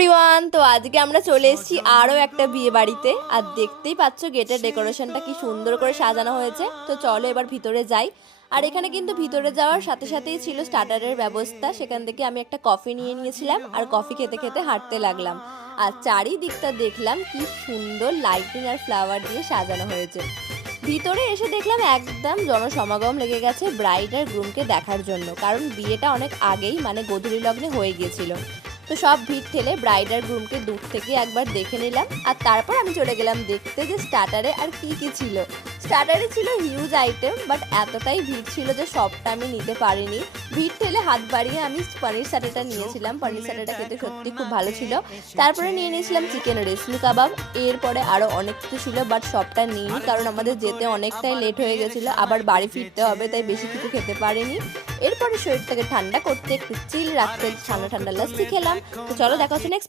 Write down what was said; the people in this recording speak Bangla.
এভরিওয়ান, তো আজকে আমরা চলে এসেছি আরও একটা বিয়ে বাড়িতে। আর দেখতেই পাচ্ছ গেটের ডেকোরেশনটা কি সুন্দর করে সাজানো হয়েছে। তো চলো এবার ভিতরে যাই। আর এখানে কিন্তু ভিতরে যাওয়ার সাথে সাথেই ছিল স্টার্টারের ব্যবস্থা। সেখান থেকে আমি একটা কফি নিয়ে নিয়েছিলাম আর কফি খেতে খেতে হাঁটতে লাগলাম। আর চারিদিকটা দেখলাম কি সুন্দর লাইটিং আর ফ্লাওয়ার দিয়ে সাজানো হয়েছে। ভিতরে এসে দেখলাম একদম জনসমাগম লেগে গেছে ব্রাইড আর গ্রুমকে দেখার জন্য, কারণ বিয়েটা অনেক আগেই মানে গোধূলি লগ্নে হয়ে গিয়েছিল। তো সব ভিড় ঠেলে ব্রাইড আর গ্রুমকে দূর থেকে একবার দেখে নিলাম। আর তারপর আমি চলে গেলাম দেখতে যে স্টার্টারে আর কি কি ছিল। স্টার্টারে ছিল হিউজ আইটেম, বাট এতটাই ভিড় ছিল যে সবটা আমি নিতে পারিনি। ভিড় ঠেলে হাত বাড়িয়ে আমি পনির স্টার্টারটা নিয়েছিলাম। পনির স্টার্টারটা খেতে সত্যি খুব ভালো ছিল। তারপরে নিয়ে নিয়েছিলাম চিকেন রেশমি কাবাব। এরপরে আরও অনেক কিছু ছিল, বাট সবটা নিইনি কারণ আমাদের যেতে অনেকটাই লেট হয়ে গেছিলো, আবার বাড়ি ফিরতে হবে, তাই বেশি কিছু খেতে পারিনি। এরপরে শরীরটাকে ঠান্ডা করতে একটু চিল রাখতে ঠান্ডা ঠান্ডা লস্যি খেলাম। তো চলো দেখা হচ্ছে নেক্সট।